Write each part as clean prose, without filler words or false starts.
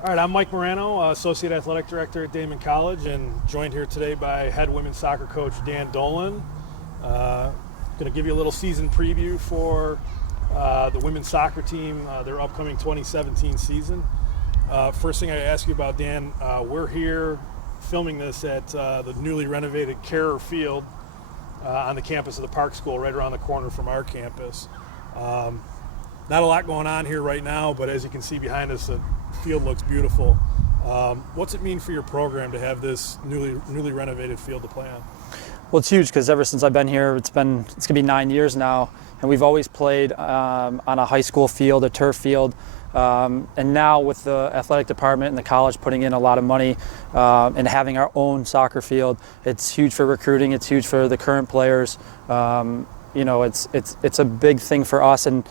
All right, I'm Mike Morano, Associate Athletic Director at Damon College, and joined here today by head women's soccer coach Dan Dolan. Going to give you a little season preview for the women's soccer team, their upcoming 2017 season. First thing I ask you about, Dan, we're here filming this at the newly renovated Carer Field on the campus of the Park School, right around the corner from our campus. Not a lot going on here right now, but as you can see behind us, the field looks beautiful. What's it mean for your program to have this newly renovated field to play on? Well, it's huge because ever since I've been here, it's gonna be 9 years now, and we've always played on a high school field, a turf field. And now with the athletic department and the college putting in a lot of money and having our own soccer field, it's huge for recruiting. It's huge for the current players. It's a big thing for us. And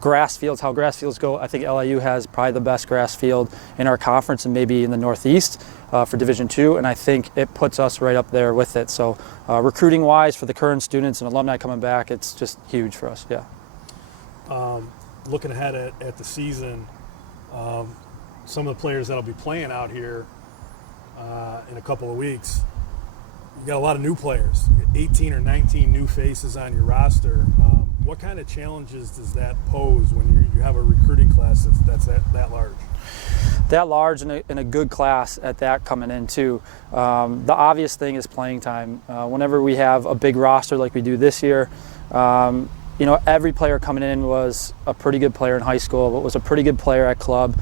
grass fields, how grass fields go, I think LIU has probably the best grass field in our conference and maybe in the Northeast for Division II, and I think it puts us right up there with it. So recruiting-wise, for the current students and alumni coming back, it's just huge for us, yeah. Looking ahead at the season, some of the players that'll be playing out here in a couple of weeks, you got a lot of new players, 18 or 19 new faces on your roster. What kind of challenges does that pose when you have a recruiting class that's that large? That large and a good class at that coming in too. The obvious thing is playing time. Whenever we have a big roster like we do this year, every player coming in was a pretty good player in high school, but was a pretty good player at club,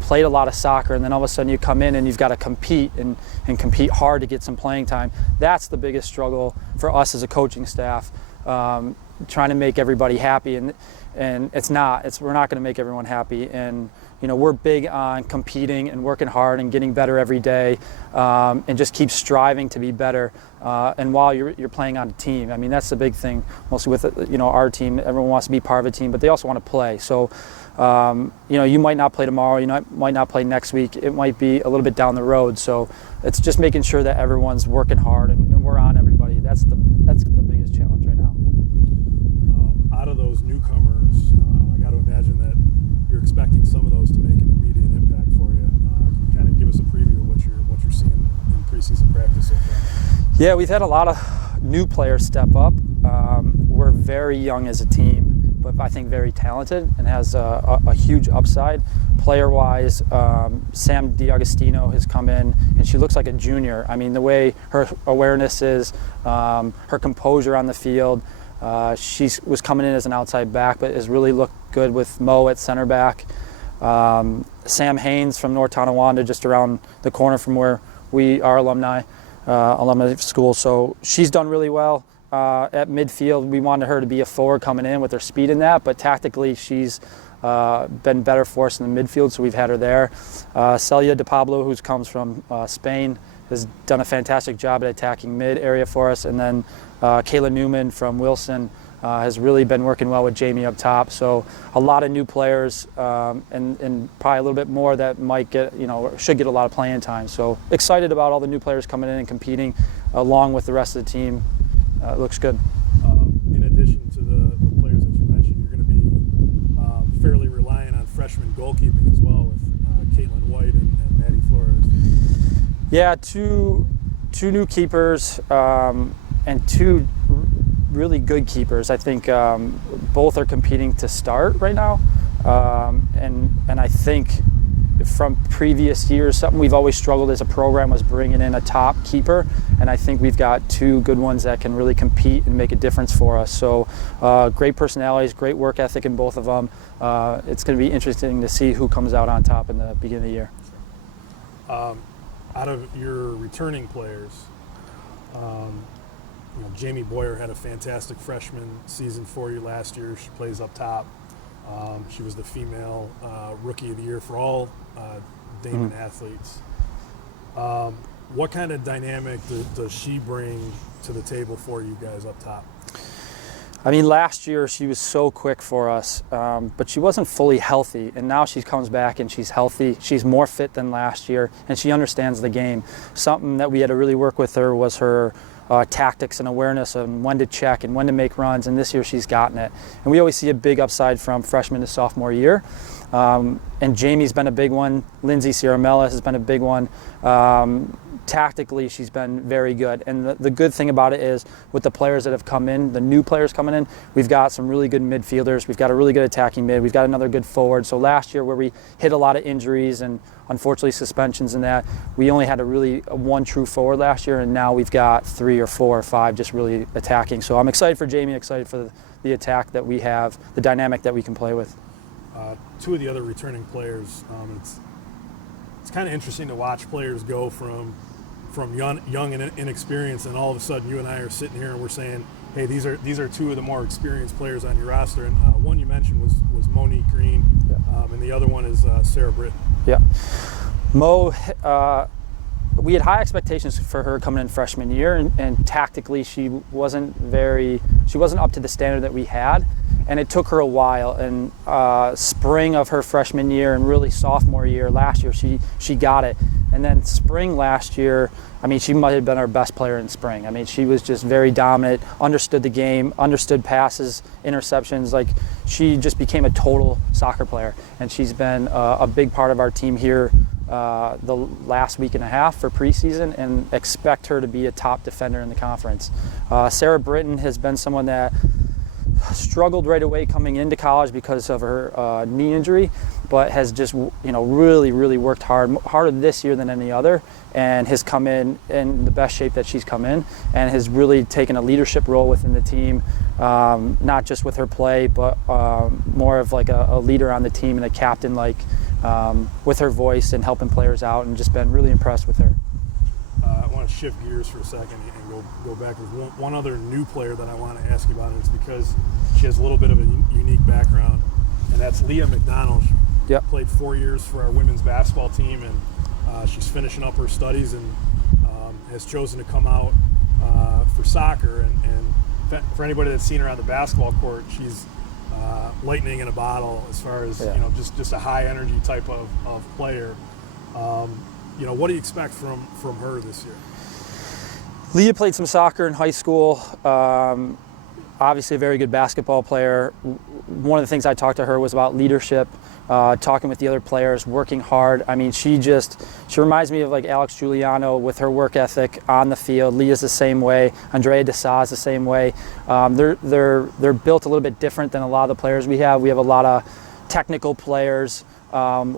played a lot of soccer, and then all of a sudden you come in and you've got to compete and compete hard to get some playing time. That's the biggest struggle for us as a coaching staff, trying to make everybody happy, and we're not going to make everyone happy. And we're big on competing and working hard and getting better every day, and just keep striving to be better. And while you're playing on a team, I mean, that's the big thing. Mostly with our team, everyone wants to be part of a team, but they also want to play. So you might not play tomorrow, might not play next week. It might be a little bit down the road. So it's just making sure that everyone's working hard and we're on everybody. That's the biggest challenge right now. Out of those newcomers, I got to imagine that you're expecting some of those to make an immediate impact for you. Can you kind of give us a preview of what you're seeing in preseason practice so far? Yeah, we've had a lot of new players step up. We're very young as a team, but I think very talented and has a huge upside. Player-wise, Sam DiAgostino has come in, and she looks like a junior. I mean, the way her awareness is, her composure on the field. She was coming in as an outside back, but has really looked good with Mo at center back. Sam Haynes from North Tonawanda, just around the corner from where we are alumni school. So she's done really well at midfield. We wanted her to be a forward coming in with her speed in that, but tactically she's been better for us in the midfield, so we've had her there. Celia De Pablo, who comes from Spain, has done a fantastic job at attacking mid area for us. And then Kayla Newman from Wilson has really been working well with Jamie up top. So a lot of new players and probably a little bit more that might get, should get a lot of playing time. So excited about all the new players coming in and competing along with the rest of the team. It looks good. In addition to the players that you mentioned, you're going to be fairly reliant on freshman goalkeeping as well with Caitlin White and Maddie Flores. Yeah, two new keepers and two really good keepers. I think both are competing to start right now, and I think from previous years, something we've always struggled as a program was bringing in a top keeper, and I think we've got two good ones that can really compete and make a difference for us. So great personalities, great work ethic in both of them. It's going to be interesting to see who comes out on top in the beginning of the year. Out of your returning players, Jamie Boyer had a fantastic freshman season for you last year. She plays up top. She was the female Rookie of the Year for all Damon athletes. What kind of dynamic does she bring to the table for you guys up top? I mean, last year she was so quick for us, but she wasn't fully healthy, and now she comes back and she's healthy. She's more fit than last year, and she understands the game. Something that we had to really work with her was her tactics and awareness on when to check and when to make runs, and this year she's gotten it. And we always see a big upside from freshman to sophomore year. And Jamie's been a big one. Lindsay Ciaramella has been a big one. Tactically, she's been very good. And the good thing about it is with the players that have come in, the new players coming in, we've got some really good midfielders. We've got a really good attacking mid. We've got another good forward. So last year where we hit a lot of injuries and unfortunately suspensions and that, we only had one true forward last year, and now we've got 3 or 4 or 5 just really attacking. So I'm excited for Jamie, excited for the attack that we have, the dynamic that we can play with. 2 of the other returning players, it's kind of interesting to watch players go from young and inexperienced, and all of a sudden you and I are sitting here and we're saying, hey, these are 2 of the more experienced players on your roster. And one you mentioned was Monique Green, and the other one is Sarah Britton. Yeah, Mo. We had high expectations for her coming in freshman year, and tactically she wasn't up to the standard that we had, and it took her a while. And spring of her freshman year and really sophomore year last year, she got it. And then spring last year, I mean, she might have been our best player in spring. I mean, she was just very dominant, understood the game, understood passes, interceptions. Like, she just became a total soccer player. And she's been a big part of our team here the last week and a half for preseason, and expect her to be a top defender in the conference. Sarah Britton has been someone that struggled right away coming into college because of her knee injury, but has just really worked harder this year than any other, and has come in the best shape that she's come in, and has really taken a leadership role within the team, not just with her play, but more of like a leader on the team and a captain, like with her voice and helping players out, and just been really impressed with her. I want to shift gears for a second and go back. There's one other new player that I want to ask you about, and it's because she has a little bit of a unique background, and that's Leah McDonald. She played 4 years for our women's basketball team, and she's finishing up her studies and has chosen to come out for soccer. And for anybody that's seen her on the basketball court, she's lightning in a bottle as far as just a high energy type of player. What do you expect from her this year? Leah played some soccer in high school. Obviously a very good basketball player. One of the things I talked to her was about leadership, talking with the other players, working hard. I mean, she reminds me of like Alex Giuliano with her work ethic on the field. Leah's the same way. Andrea Desaz the same way. They're built a little bit different than a lot of the players we have. We have a lot of technical players,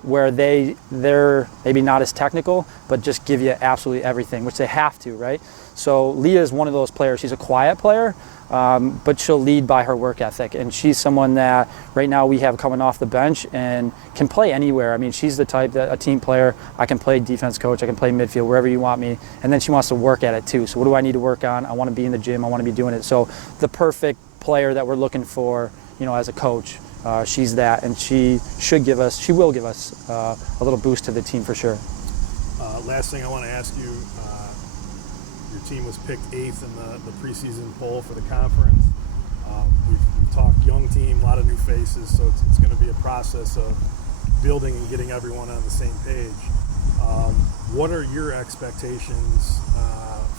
where they're maybe not as technical, but just give you absolutely everything, which they have to, right? So Leah is one of those players. She's a quiet player, but she'll lead by her work ethic. And she's someone that right now we have coming off the bench and can play anywhere. I mean, she's the type that a team player, I can play defense coach, I can play midfield, wherever you want me. And then she wants to work at it too. So what do I need to work on? I want to be in the gym, I want to be doing it. So the perfect player that we're looking for, as a coach. She's that, and she will give us a little boost to the team for sure. Last thing I want to ask you, your team was picked 8th in the preseason poll for the conference. We've talked young team, a lot of new faces, so it's going to be a process of building and getting everyone on the same page. What are your expectations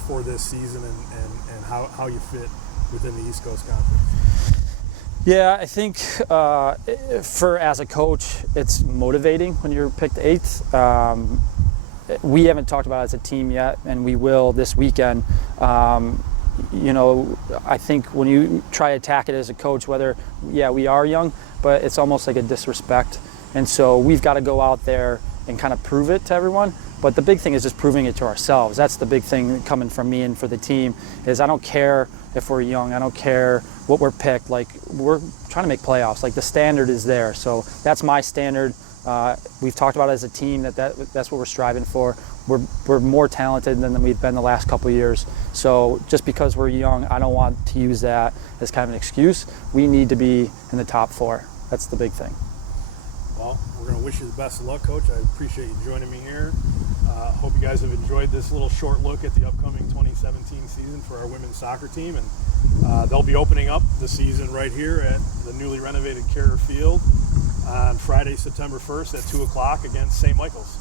for this season and how you fit within the East Coast Conference? Yeah, I think as a coach, it's motivating when you're picked 8th. We haven't talked about it as a team yet, and we will this weekend. I think when you try to attack it as a coach, we are young, but it's almost like a disrespect. And so we've got to go out there and kind of prove it to everyone. But the big thing is just proving it to ourselves. That's the big thing coming from me and for the team, is I don't care if we're young. I don't care what we're picked. Like, we're trying to make playoffs. Like, the standard is there. So that's my standard. We've talked about it as a team that's what we're striving for. We're more talented than we've been the last couple of years. So just because we're young, I don't want to use that as kind of an excuse. We need to be in the top 4. That's the big thing. Well, we're going to wish you the best of luck, Coach. I appreciate you joining me here. Hope you guys have enjoyed this little short look at the upcoming 2017 season for our women's soccer team. And they'll be opening up the season right here at the newly renovated Carrier Field on Friday, September 1st at 2 o'clock against St. Michael's.